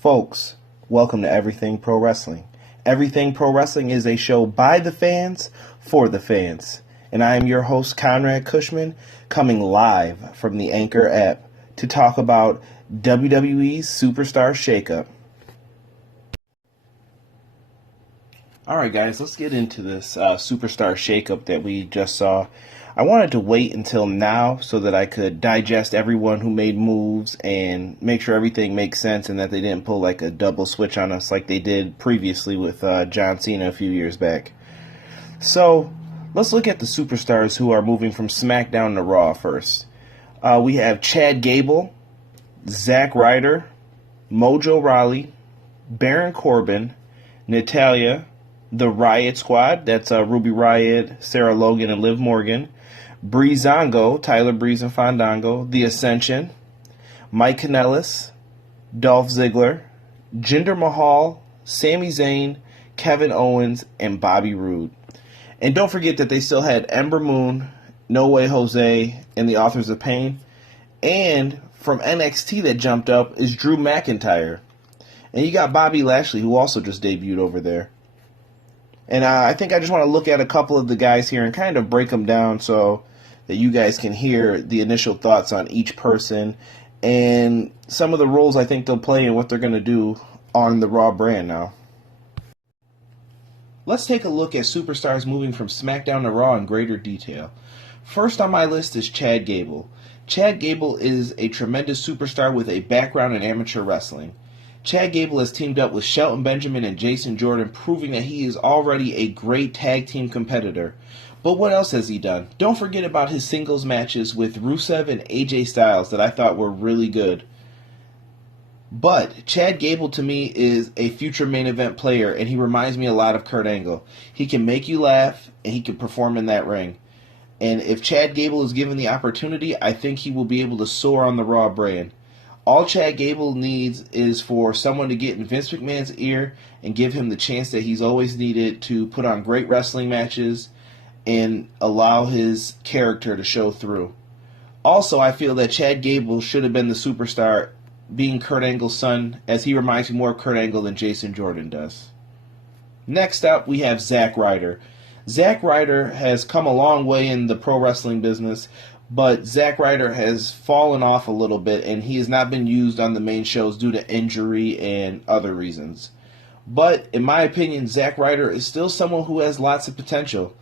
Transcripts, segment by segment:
Folks, welcome to Everything Pro Wrestling. Everything Pro Wrestling is a show by the fans, for the fans. And I am your host, Conrad Kushman, coming live from the Anchor app to talk about WWE's Superstar Shakeup. Alright guys, let's get into this Superstar Shakeup that we just saw. I wanted to wait until now so that I could digest everyone who made moves and make sure everything makes sense and that they didn't pull like a double switch on us like they did previously with John Cena a few years back. So, let's look at the superstars who are moving from SmackDown to Raw first. We have Chad Gable, Zack Ryder, Mojo Rawley, Baron Corbin, Natalya, the Riot Squad, that's Ruby Riott, Sarah Logan, and Liv Morgan, Breezango, Tyler Breeze and Fandango, The Ascension, Mike Kanellis, Dolph Ziggler, Jinder Mahal, Sami Zayn, Kevin Owens, and Bobby Roode. And don't forget that they still had Ember Moon, No Way Jose, and the Authors of Pain. And from NXT that jumped up is Drew McIntyre. And you got Bobby Lashley, who also just debuted over there. And I think I just want to look at a couple of the guys here and kind of break them down so that you guys can hear the initial thoughts on each person and some of the roles I think they'll play and what they're going to do on the Raw brand now. Let's take a look at superstars moving from SmackDown to Raw in greater detail. First on my list is Chad Gable. Chad Gable is a tremendous superstar with a background in amateur wrestling. Chad Gable has teamed up with Shelton Benjamin and Jason Jordan, proving that he is already a great tag team competitor. But what else has he done? Don't forget about his singles matches with Rusev and AJ Styles that I thought were really good. But Chad Gable to me is a future main event player, and he reminds me a lot of Kurt Angle. He can make you laugh, and he can perform in that ring. And if Chad Gable is given the opportunity, I think he will be able to soar on the Raw brand. All Chad Gable needs is for someone to get in Vince McMahon's ear and give him the chance that he's always needed to put on great wrestling matches and allow his character to show through. Also, I feel that Chad Gable should have been the superstar, being Kurt Angle's son, as he reminds me more of Kurt Angle than Jason Jordan does. Next up, we have Zack Ryder. Zack Ryder has come a long way in the pro wrestling business, but Zack Ryder has fallen off a little bit, and he has not been used on the main shows due to injury and other reasons. But, in my opinion, Zack Ryder is still someone who has lots of potential.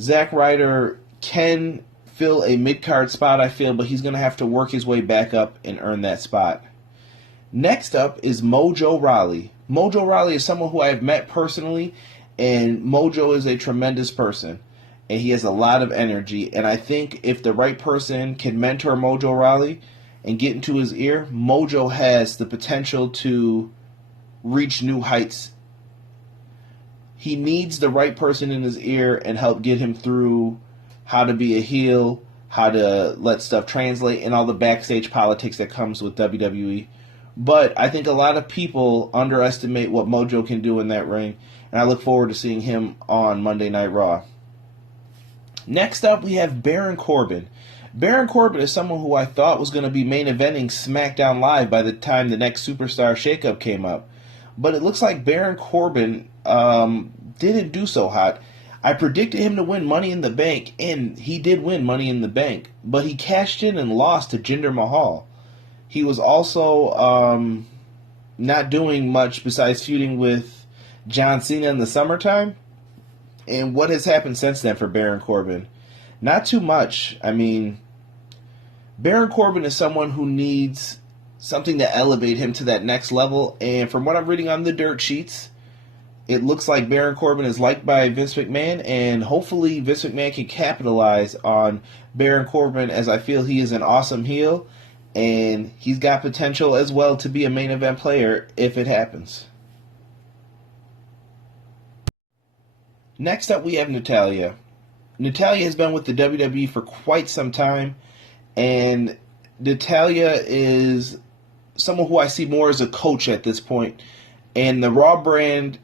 Zack Ryder can fill a mid-card spot, I feel, but he's going to have to work his way back up and earn that spot. Next up is Mojo Rawley. Mojo Rawley is someone who I have met personally, and Mojo is a tremendous person. And he has a lot of energy, and I think if the right person can mentor Mojo Rawley and get into his ear, Mojo has the potential to reach new heights. He needs the right person in his ear and help get him through how to be a heel, how to let stuff translate, and all the backstage politics that comes with WWE. But I think a lot of people underestimate what Mojo can do in that ring, and I look forward to seeing him on Monday Night Raw. Next up, we have Baron Corbin. Baron Corbin is someone who I thought was going to be main eventing SmackDown Live by the time the next Superstar Shakeup came up. But it looks like Baron Corbin didn't do so hot. I predicted him to win Money in the Bank, and he did win Money in the Bank. But he cashed in and lost to Jinder Mahal. He was also not doing much besides feuding with John Cena in the summertime. And what has happened since then for Baron Corbin? Not too much. I mean, Baron Corbin is someone who needs something to elevate him to that next level. And from what I'm reading on the dirt sheets, it looks like Baron Corbin is liked by Vince McMahon. And hopefully Vince McMahon can capitalize on Baron Corbin, as I feel he is an awesome heel. And he's got potential as well to be a main event player if it happens. Next up, we have Natalya. Natalya has been with the WWE for quite some time, and Natalya is someone who I see more as a coach at this point. And the Raw brand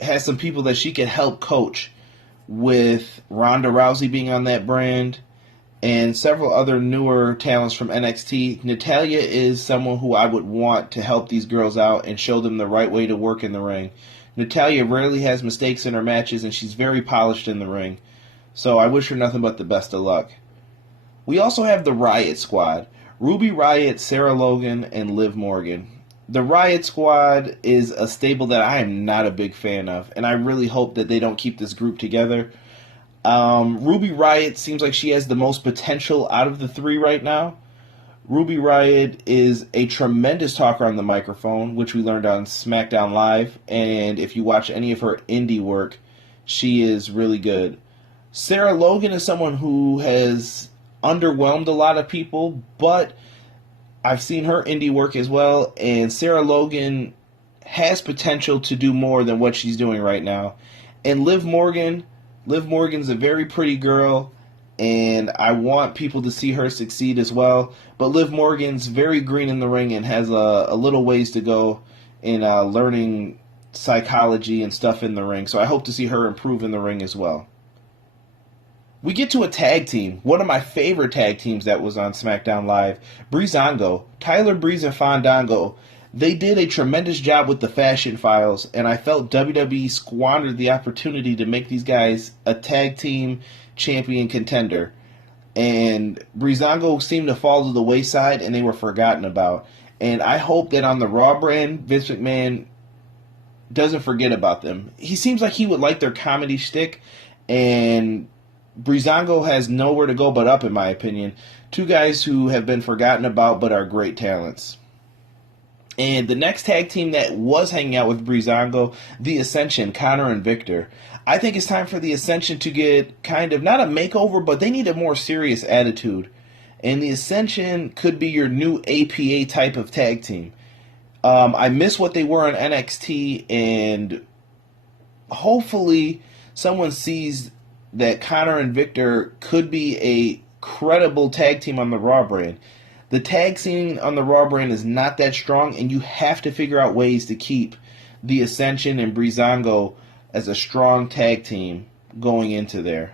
has some people that she can help coach, with Ronda Rousey being on that brand, and several other newer talents from NXT. Natalya is someone who I would want to help these girls out and show them the right way to work in the ring. Natalya rarely has mistakes in her matches, and she's very polished in the ring. So I wish her nothing but the best of luck. We also have the Riot Squad. Ruby Riott, Sarah Logan, and Liv Morgan. The Riot Squad is a stable that I am not a big fan of, and I really hope that they don't keep this group together. Ruby Riott seems like she has the most potential out of the three right now. Ruby Riott is a tremendous talker on the microphone, which we learned on SmackDown Live, and if you watch any of her indie work, she is really good. Sarah Logan is someone who has underwhelmed a lot of people, but I've seen her indie work as well, and Sarah Logan has potential to do more than what she's doing right now. And Liv Morgan's a very pretty girl, and I want people to see her succeed as well. But Liv Morgan's very green in the ring and has a little ways to go in learning psychology and stuff in the ring. So I hope to see her improve in the ring as well. We get to a tag team, one of my favorite tag teams that was on SmackDown Live, Breezango, Tyler Breeze and Fandango. They did a tremendous job with the Fashion Files, and I felt WWE squandered the opportunity to make these guys a tag team champion contender. And Breezango seemed to fall to the wayside, and they were forgotten about. And I hope that on the Raw brand, Vince McMahon doesn't forget about them. He seems like he would like their comedy shtick, and Breezango has nowhere to go but up, in my opinion. Two guys who have been forgotten about but are great talents. And the next tag team that was hanging out with Breezango, The Ascension, Connor and Victor. I think it's time for The Ascension to get kind of, not a makeover, but they need a more serious attitude. And The Ascension could be your new APA type of tag team. I miss what they were on NXT, and hopefully someone sees that Connor and Victor could be a credible tag team on the Raw brand. The tag scene on the Raw brand is not that strong, and you have to figure out ways to keep The Ascension and Breezango as a strong tag team going into there.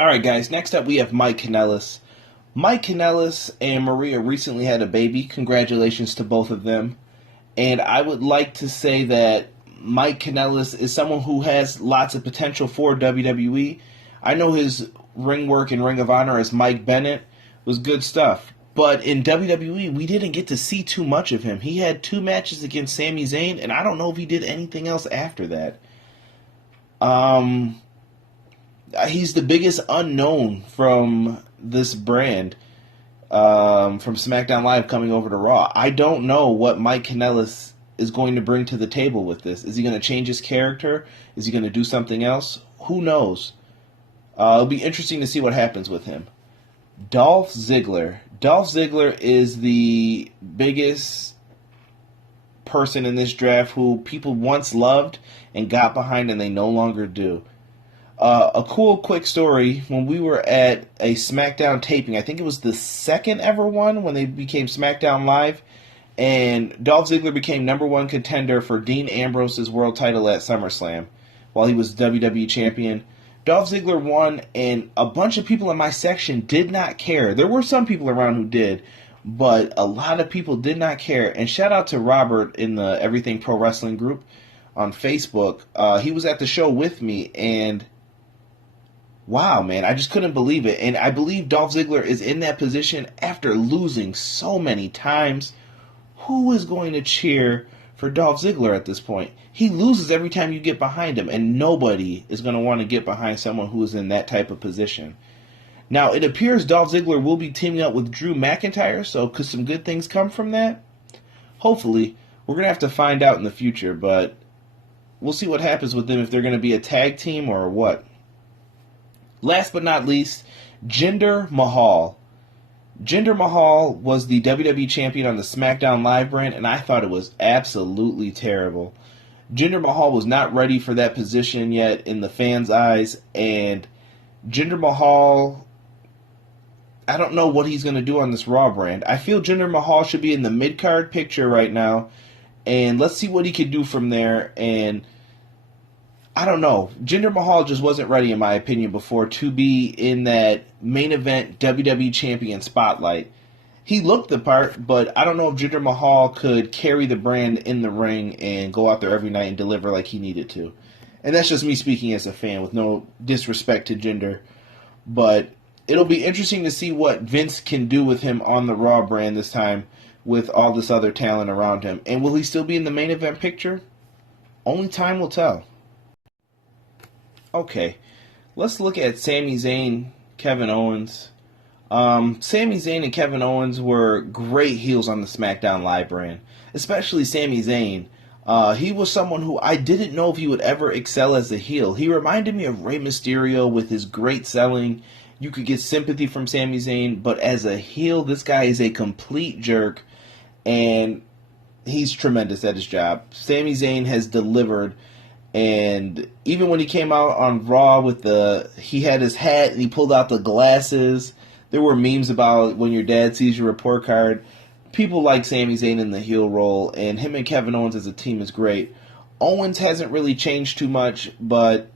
Alright guys, next up we have Mike Kanellis. Mike Kanellis and Maria recently had a baby. Congratulations to both of them. And I would like to say that Mike Kanellis is someone who has lots of potential for WWE. I know his ring work in Ring of Honor as Mike Bennett was good stuff. But in WWE, we didn't get to see too much of him. He had 2 matches against Sami Zayn, and I don't know if he did anything else after that. He's the biggest unknown from this brand, from SmackDown Live coming over to Raw. I don't know what Mike Kanellis is going to bring to the table with this. Is he going to change his character? Is he going to do something else? Who knows? It'll be interesting to see what happens with him. Dolph Ziggler. Dolph Ziggler is the biggest person in this draft who people once loved and got behind, and they no longer do. A cool, quick story. When we were at a SmackDown taping, I think it was the second ever one when they became SmackDown Live, and Dolph Ziggler became #1 contender for Dean Ambrose's world title at SummerSlam while he was WWE champion. Dolph Ziggler won, and a bunch of people in my section did not care. There were some people around who did, but a lot of people did not care. And shout out to Robert in the Everything Pro Wrestling group on Facebook. He was at the show with me, and wow, man, I just couldn't believe it. And I believe Dolph Ziggler is in that position after losing so many times. Who is going to cheer for Dolph Ziggler at this point? He loses every time you get behind him, and nobody is going to want to get behind someone who is in that type of position. Now, it appears Dolph Ziggler will be teaming up with Drew McIntyre, so could some good things come from that? Hopefully. We're going to have to find out in the future, but we'll see what happens with them, if they're going to be a tag team or what. Last but not least, Jinder Mahal. Jinder Mahal was the WWE champion on the SmackDown Live brand, and I thought it was absolutely terrible. Jinder Mahal was not ready for that position yet in the fans' eyes, and Jinder Mahal, I don't know what he's going to do on this Raw brand. I feel Jinder Mahal should be in the mid-card picture right now, and let's see what he can do from there. And I don't know. Jinder Mahal just wasn't ready, in my opinion, before to be in that main event WWE champion spotlight. He looked the part, but I don't know if Jinder Mahal could carry the brand in the ring and go out there every night and deliver like he needed to. And that's just me speaking as a fan with no disrespect to Jinder. But it'll be interesting to see what Vince can do with him on the Raw brand this time with all this other talent around him. And will he still be in the main event picture? Only time will tell. Okay, let's look at Sami Zayn, Kevin Owens. Sami Zayn and Kevin Owens were great heels on the SmackDown Live brand, especially Sami Zayn. He was someone who I didn't know if he would ever excel as a heel. He reminded me of Rey Mysterio with his great selling. You could get sympathy from Sami Zayn, but as a heel, this guy is a complete jerk, and he's tremendous at his job. Sami Zayn has delivered. And even when he came out on Raw with he had his hat and he pulled out the glasses. There were memes about when your dad sees your report card. People like Sami Zayn in the heel role, and him and Kevin Owens as a team is great. Owens hasn't really changed too much, but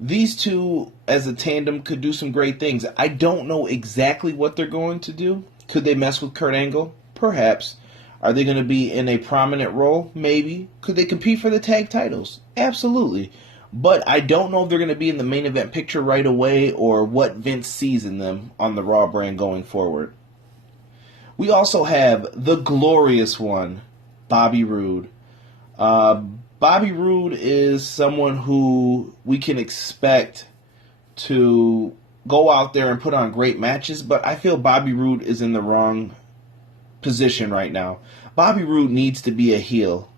these two as a tandem could do some great things. I don't know exactly what they're going to do. Could they mess with Kurt Angle? Perhaps. Are they going to be in a prominent role? Maybe. Could they compete for the tag titles? Absolutely. But I don't know if they're going to be in the main event picture right away or what Vince sees in them on the Raw brand going forward. We also have the glorious one, Bobby Roode. Bobby Roode is someone who we can expect to go out there and put on great matches, but I feel Bobby Roode is in the wrong position right now. Bobby Roode needs to be a heel.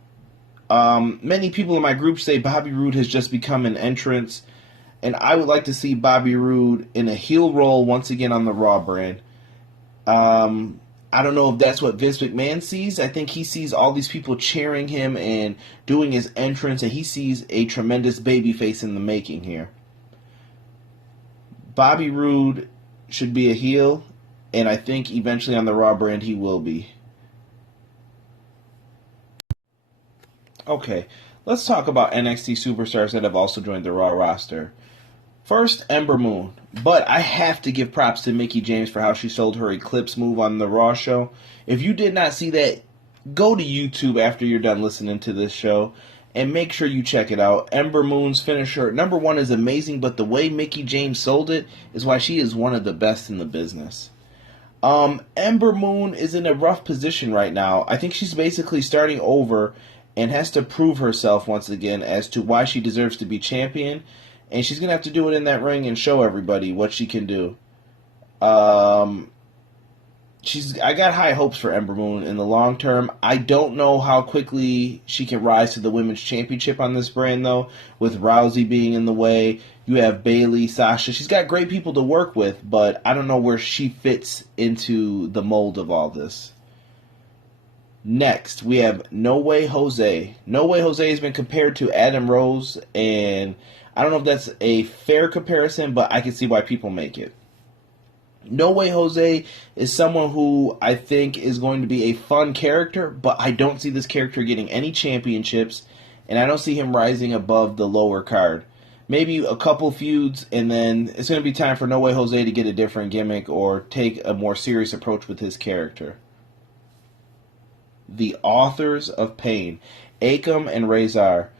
Many people in my group say Bobby Roode has just become an entrance, and I would like to see Bobby Roode in a heel role once again on the Raw brand. I don't know if that's what Vince McMahon sees. I think he sees all these people cheering him and doing his entrance, and he sees a tremendous babyface in the making here. Bobby Roode should be a heel, and I think eventually on the Raw brand he will be. Okay, let's talk about NXT superstars that have also joined the Raw roster. First, Ember Moon. But I have to give props to Mickie James for how she sold her Eclipse move on the Raw show. If you did not see that, go to YouTube after you're done listening to this show and make sure you check it out. Ember Moon's finisher, number one, is amazing, but the way Mickie James sold it is why she is one of the best in the business. Ember Moon is in a rough position right now. I think she's basically starting over and has to prove herself once again as to why she deserves to be champion. And she's going to have to do it in that ring and show everybody what she can do. I got high hopes for Ember Moon in the long term. I don't know how quickly she can rise to the women's championship on this brand, though, with Rousey being in the way. You have Bayley, Sasha. She's got great people to work with, but I don't know where she fits into the mold of all this. Next, we have No Way Jose. No Way Jose has been compared to Adam Rose, and I don't know if that's a fair comparison, but I can see why people make it. No Way Jose is someone who I think is going to be a fun character, but I don't see this character getting any championships, and I don't see him rising above the lower card. Maybe a couple feuds, and then it's going to be time for No Way Jose to get a different gimmick or take a more serious approach with his character. The Authors of Pain, Akam and Razor.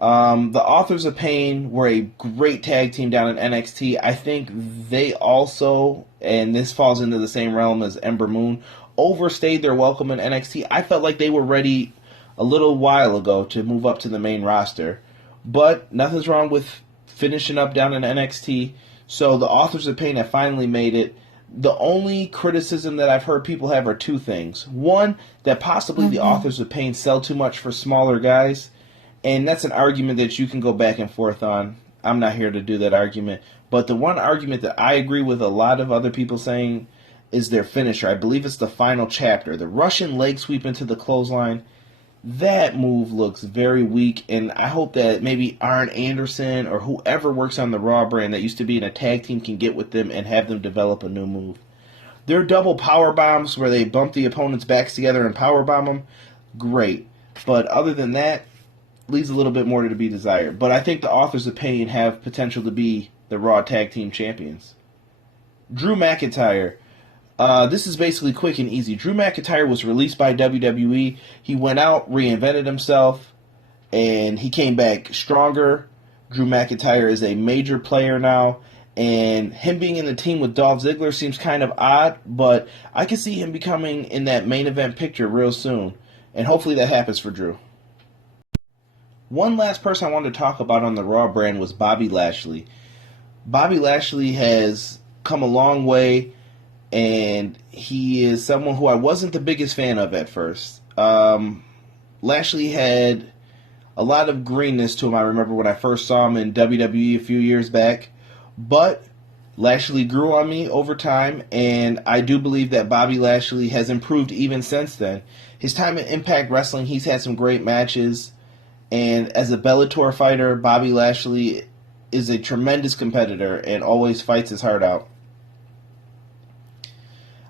The Authors of Pain were a great tag team down in NXT. I think they also, and this falls into the same realm as Ember Moon, overstayed their welcome in NXT. I felt like they were ready a little while ago to move up to the main roster. But nothing's wrong with finishing up down in NXT. So the Authors of Pain have finally made it. The only criticism that I've heard people have are two things. One, that possibly the Authors of Pain sell too much for smaller guys. And that's an argument that you can go back and forth on. I'm not here to do that argument. But the one argument that I agree with a lot of other people saying is their finisher. I believe it's the final chapter. The Russian leg sweep into the clothesline. That move looks very weak. And I hope that maybe Arn Anderson or whoever works on the Raw brand that used to be in a tag team can get with them and have them develop a new move. Their double power bombs where they bump the opponent's backs together and power bomb them, great. But other than that, leaves a little bit more to be desired. But I think the authors of pain have potential to be the Raw Tag Team Champions. Drew McIntyre. This is basically quick and easy. Drew McIntyre was released by WWE. He went out, reinvented himself, and he came back stronger. Drew McIntyre is a major player now, and him being in the team with Dolph Ziggler seems kind of odd, but I can see him becoming in that main event picture real soon, and hopefully that happens for Drew. One last person I wanted to talk about on the Raw brand was Bobby Lashley. Bobby Lashley has come a long way, and he is someone who I wasn't the biggest fan of at first. Lashley had a lot of greenness to him, I remember when I first saw him in WWE a few years back, but Lashley grew on me over time, and I do believe that Bobby Lashley has improved even since then. His time in Impact Wrestling, he's had some great matches, and as a Bellator fighter, Bobby Lashley is a tremendous competitor and always fights his heart out.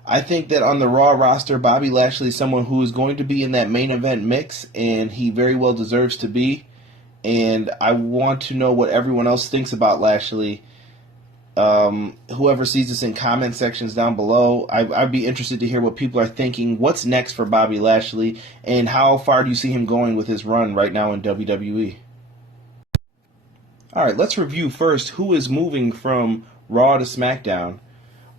I think that on the Raw roster, Bobby Lashley is someone who is going to be in that main event mix, and he very well deserves to be. And I want to know what everyone else thinks about Lashley. Whoever sees this in comment sections down below, I'd be interested to hear what people are thinking. What's next for Bobby Lashley, and how far do you see him going with his run right now in WWE? Alright, let's review first who is moving from Raw to SmackDown.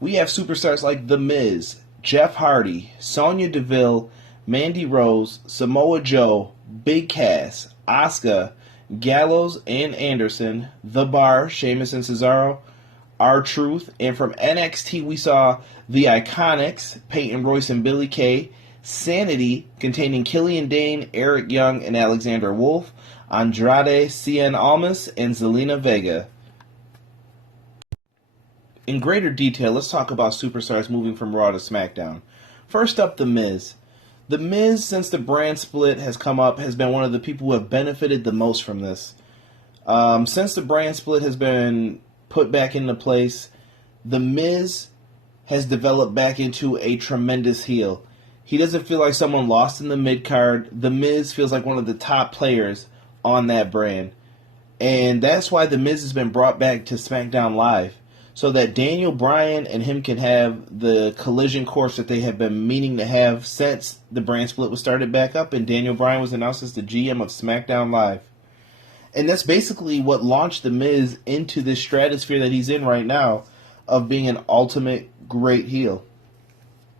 We have superstars like The Miz, Jeff Hardy, Sonya Deville, Mandy Rose, Samoa Joe, Big Cass, Asuka, Gallows and Anderson, The Bar, Sheamus and Cesaro, R-Truth, and from NXT we saw The Iconics, Peyton Royce and Billie Kay, Sanity, containing Killian Dane, Eric Young, and Alexander Wolf, Andrade Cien Almas, and Zelina Vega. In greater detail, let's talk about superstars moving from Raw to SmackDown. First up, The Miz. The Miz, since the brand split has come up, has been one of the people who have benefited the most from this. Since the brand split has been put back into place, The Miz has developed back into a tremendous heel. He doesn't feel like someone lost in the mid-card. The Miz feels like one of the top players on that brand. And that's why The Miz has been brought back to SmackDown Live, so that Daniel Bryan and him can have the collision course that they have been meaning to have since the brand split was started back up and Daniel Bryan was announced as the GM of SmackDown Live. And that's basically what launched The Miz into this stratosphere that he's in right now of being an ultimate great heel.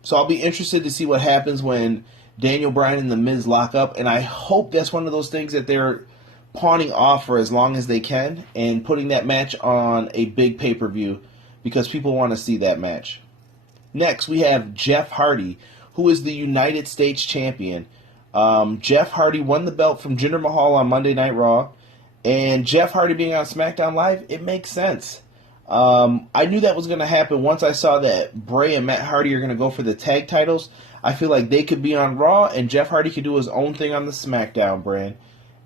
So I'll be interested to see what happens when Daniel Bryan and The Miz lock up, and I hope that's one of those things that they're pawning off for as long as they can and putting that match on a big pay-per-view because people want to see that match. Next, we have Jeff Hardy, who is the United States Champion. Jeff Hardy won the belt from Jinder Mahal on Monday Night Raw, and Jeff Hardy being on SmackDown Live, it makes sense. I knew that was going to happen once I saw that Bray and Matt Hardy are going to go for the tag titles. I feel like they could be on Raw, and Jeff Hardy could do his own thing on the SmackDown brand.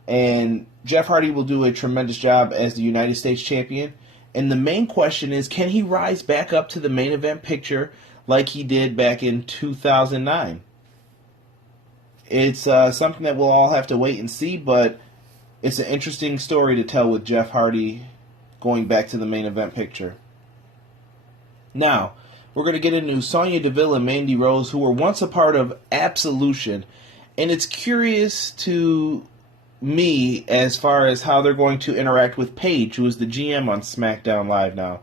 And Jeff Hardy will do a tremendous job as the United States Champion. And the main question is, can he rise back up to the main event picture like he did back in 2009? It's something that we'll all have to wait and see, but it's an interesting story to tell with Jeff Hardy going back to the main event picture. Now, we're going to get into Sonya Deville and Mandy Rose, who were once a part of Absolution. And it's curious to me as far as how they're going to interact with Paige, who is the GM on SmackDown Live now.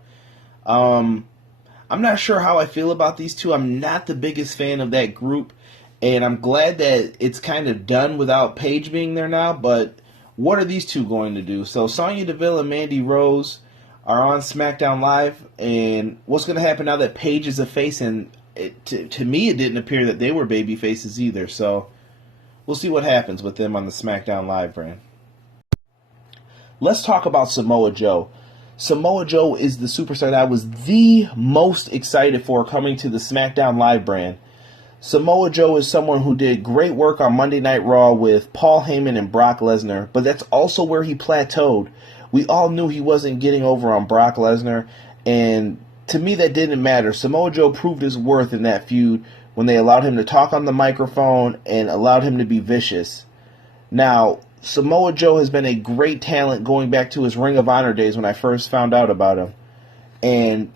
I'm not sure how I feel about these two. I'm not the biggest fan of that group, and I'm glad that it's kind of done without Paige being there now, but what are these two going to do? So Sonya Deville and Mandy Rose are on SmackDown Live, and what's going to happen now that Paige is a face, and to me it didn't appear that they were baby faces either, so we'll see what happens with them on the SmackDown Live brand. Let's talk about Samoa Joe. Samoa Joe is the superstar that I was the most excited for coming to the SmackDown Live brand. Samoa Joe is someone who did great work on Monday Night Raw with Paul Heyman and Brock Lesnar, but that's also where he plateaued. We all knew he wasn't getting over on Brock Lesnar, and to me that didn't matter. Samoa Joe proved his worth in that feud when they allowed him to talk on the microphone and allowed him to be vicious. Now, Samoa Joe has been a great talent going back to his Ring of Honor days when I first found out about him. And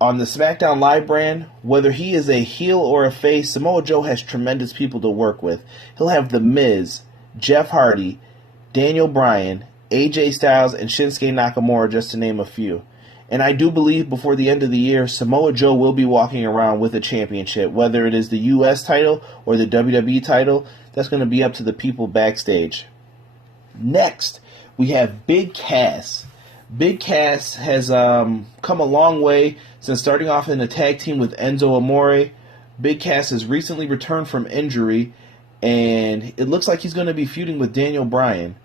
on the SmackDown Live brand, whether he is a heel or a face, Samoa Joe has tremendous people to work with. He'll have The Miz, Jeff Hardy, Daniel Bryan, AJ Styles, and Shinsuke Nakamura, just to name a few. And I do believe before the end of the year, Samoa Joe will be walking around with a championship, whether it is the US title or the WWE title. That's going to be up to the people backstage. Next, we have Big Cass. Big Cass has come a long way since starting off in a tag team with Enzo Amore. Big Cass has recently returned from injury, and it looks like he's going to be feuding with Daniel Bryan.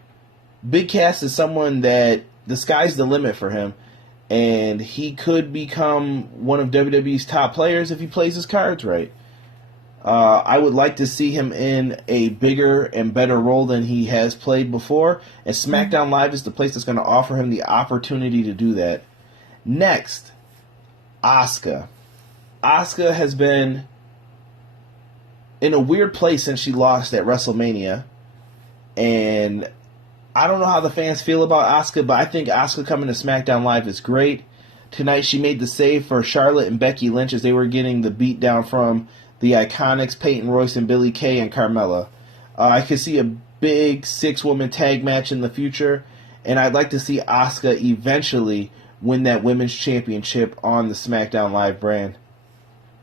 Big Cass is someone that the sky's the limit for him, and he could become one of WWE's top players if he plays his cards right. I would like to see him in a bigger and better role than he has played before, and SmackDown Live is the place that's going to offer him the opportunity to do that. Next, Asuka. Asuka has been in a weird place since she lost at WrestleMania, and I don't know how the fans feel about Asuka, but I think Asuka coming to SmackDown Live is great. Tonight she made the save for Charlotte and Becky Lynch as they were getting the beat down from the Iconics, Peyton Royce and Billie Kay and Carmella. I could see a big 6-woman tag match in the future, and I'd like to see Asuka eventually win that women's championship on the SmackDown Live brand.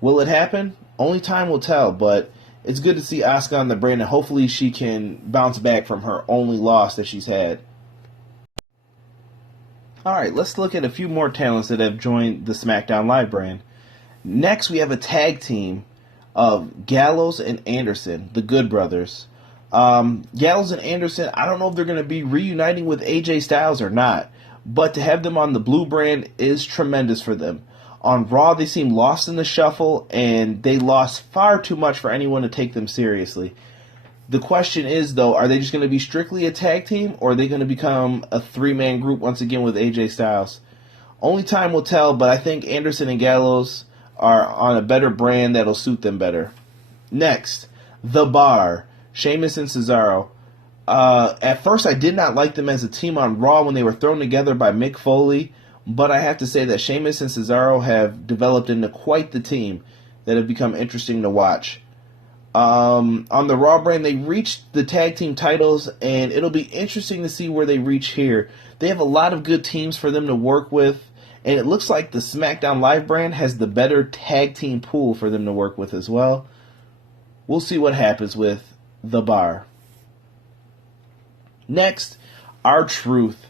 Will it happen? Only time will tell, but it's good to see Asuka on the brand, and hopefully she can bounce back from her only loss that she's had. Alright, let's look at a few more talents that have joined the SmackDown Live brand. Next, we have a tag team of Gallows and Anderson, the Good Brothers. Gallows and Anderson, I don't know if they're going to be reuniting with AJ Styles or not, but to have them on the Blue brand is tremendous for them. On Raw, they seem lost in the shuffle, and they lost far too much for anyone to take them seriously. The question is, though, are they just going to be strictly a tag team, or are they going to become a 3-man group once again with AJ Styles? Only time will tell, but I think Anderson and Gallows are on a better brand that'll suit them better. Next, The Bar, Sheamus and Cesaro. At first, I did not like them as a team on Raw when they were thrown together by Mick Foley, but I have to say that Sheamus and Cesaro have developed into quite the team that have become interesting to watch. On the Raw brand, they reached the tag team titles, and it'll be interesting to see where they reach here. They have a lot of good teams for them to work with, and it looks like the SmackDown Live brand has the better tag team pool for them to work with as well. We'll see what happens with The Bar. Next, R-Truth.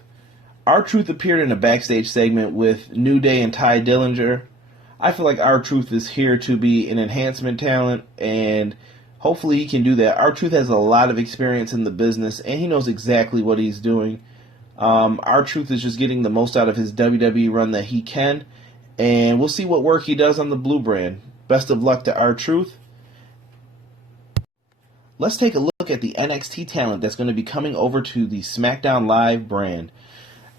R-Truth appeared in a backstage segment with New Day and Ty Dillinger. I feel like R-Truth is here to be an enhancement talent, and hopefully he can do that. R-Truth has a lot of experience in the business, and he knows exactly what he's doing. R-Truth is just getting the most out of his WWE run that he can, and we'll see what work he does on the Blue brand. Best of luck to R-Truth. Let's take a look at the NXT talent that's going to be coming over to the SmackDown Live brand.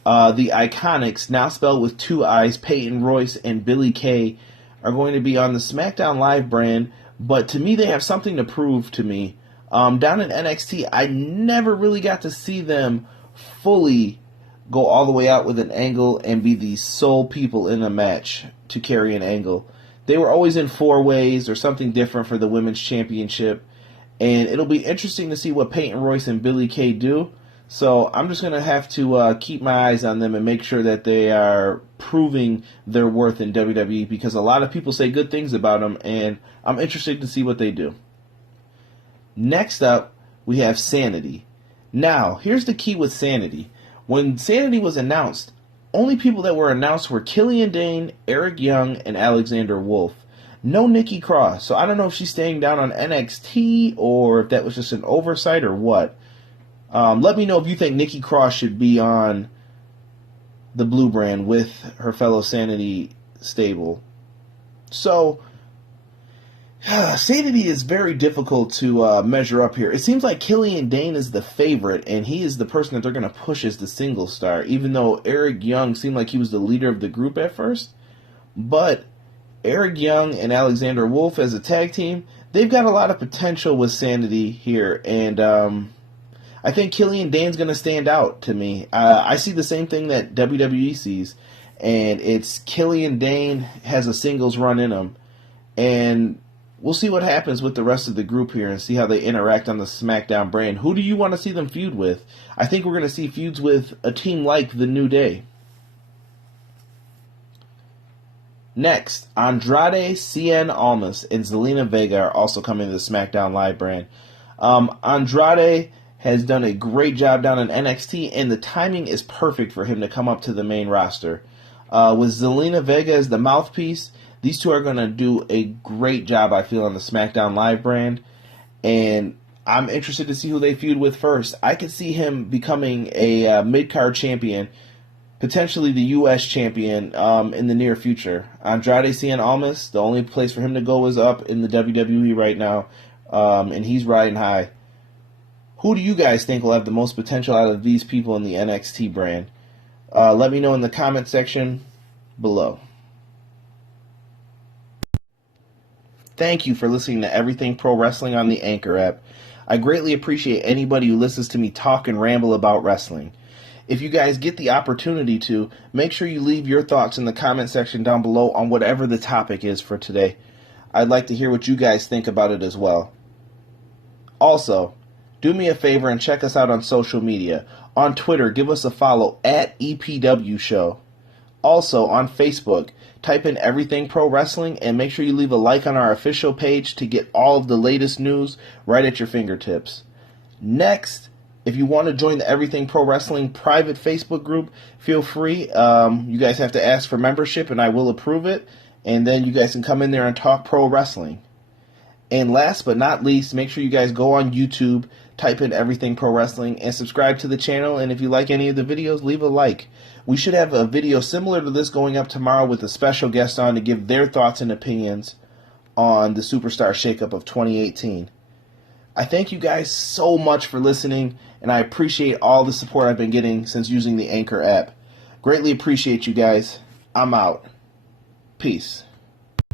The Iconics, now spelled with 2 I's, Peyton Royce and Billie Kay, are going to be on the SmackDown Live brand, but to me they have something to prove to me. Down in NXT, I never really got to see them fully go all the way out with an angle and be the sole people in a match to carry an angle. They were always in 4-ways or something different for the Women's Championship, and it'll be interesting to see what Peyton Royce and Billie Kay do. So I'm just going to have to keep my eyes on them and make sure that they are proving their worth in WWE, because a lot of people say good things about them, and I'm interested to see what they do. Next up, we have Sanity. Now, here's the key with Sanity. When Sanity was announced, only people that were announced were Killian Dane, Eric Young, and Alexander Wolf. No Nikki Cross, so I don't know if she's staying down on NXT or if that was just an oversight or what. Let me know if you think Nikki Cross should be on the Blue brand with her fellow Sanity stable. So, Sanity is very difficult to measure up here. It seems like Killian Dane is the favorite, and he is the person that they're going to push as the single star, even though Eric Young seemed like he was the leader of the group at first. But Eric Young and Alexander Wolf as a tag team, they've got a lot of potential with Sanity here, and I think Killian Dane's going to stand out to me. I see the same thing that WWE sees, and it's Killian Dane has a singles run in him, and we'll see what happens with the rest of the group here and see how they interact on the SmackDown brand. Who do you want to see them feud with? I think we're going to see feuds with a team like the New Day. Next, Andrade Cien Almas and Zelina Vega are also coming to the SmackDown Live brand. Andrade has done a great job down in NXT, and the timing is perfect for him to come up to the main roster. With Zelina Vega as the mouthpiece, these two are going to do a great job, I feel, on the SmackDown Live brand, and I'm interested to see who they feud with first. I could see him becoming a mid-card champion, potentially the U.S. champion in the near future. Andrade Cien Almas, the only place for him to go is up in the WWE right now, and he's riding high. Who do you guys think will have the most potential out of these people in the NXT brand? Let me know in the comment section below. Thank you for listening to Everything Pro Wrestling on the Anchor app. I greatly appreciate anybody who listens to me talk and ramble about wrestling. If you guys get the opportunity to, make sure you leave your thoughts in the comment section down below on whatever the topic is for today. I'd like to hear what you guys think about it as well. Also, do me a favor and check us out on social media. On Twitter, give us a follow at EPW Show. Also, on Facebook, type in Everything Pro Wrestling and make sure you leave a like on our official page to get all of the latest news right at your fingertips. Next, if you want to join the Everything Pro Wrestling private Facebook group, feel free. You guys have to ask for membership and I will approve it. And then you guys can come in there and talk pro wrestling. And last but not least, make sure you guys go on YouTube, type in Everything Pro Wrestling, and subscribe to the channel. And if you like any of the videos, leave a like. We should have a video similar to this going up tomorrow with a special guest on to give their thoughts and opinions on the Superstar Shakeup of 2018. I thank you guys so much for listening, and I appreciate all the support I've been getting since using the Anchor app. Greatly appreciate you guys. I'm out. Peace.